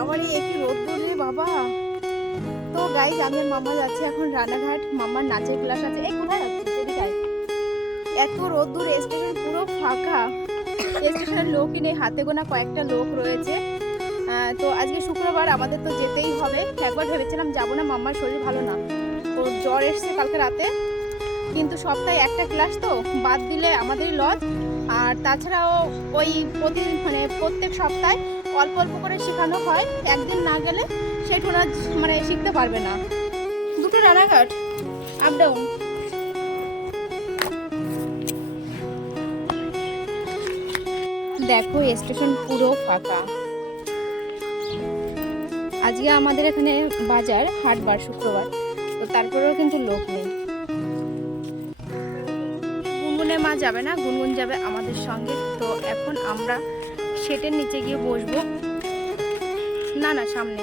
বাবারে একটু রোদ্দুর রে বাবা। তো গাইজ আমি আর মামা যাচ্ছি এখন রানাঘাট, মামার নাচের ক্লাস আছে। এই কোথায় যাচ্ছি? এদিকে আয়। এত রোদ্দুর, স্টেশন পুরো ফাঁকা, স্টেশনের লোকই নেই, হাতে গোনা কয়েকটা লোক রয়েছে। তো আজকে শুক্রবার, আমাদের তো যেতেই হবে। একবার ভেবেছিলাম যাবো না, মাম্মার শরীর ভালো না, ওর জ্বর এসছে কালকে রাতে। কিন্তু সপ্তাহে একটা ক্লাস তো বাদ দিলে আমাদেরই লস। আর তাছাড়াও ওই প্রত্যেক সপ্তাহে অল্প অল্প করে শেখানো হয়, একদিন না গেলে সেটা ওরা শিখতে পারবে না। দুটো রানাঘাট আপ ডাউন। দেখো স্টেশন পুরো ফাঁকা। আজকে আমাদের এখানে বাজার হাটবার, শুক্রবার, তো তারপরেও কিন্তু লোক নেই। গুনগুনের মা যাবে না, গুনগুন যাবে আমাদের সঙ্গে। তো এখন আমরা শেটের নিচে গিয়ে বসবো। না না, সামনে।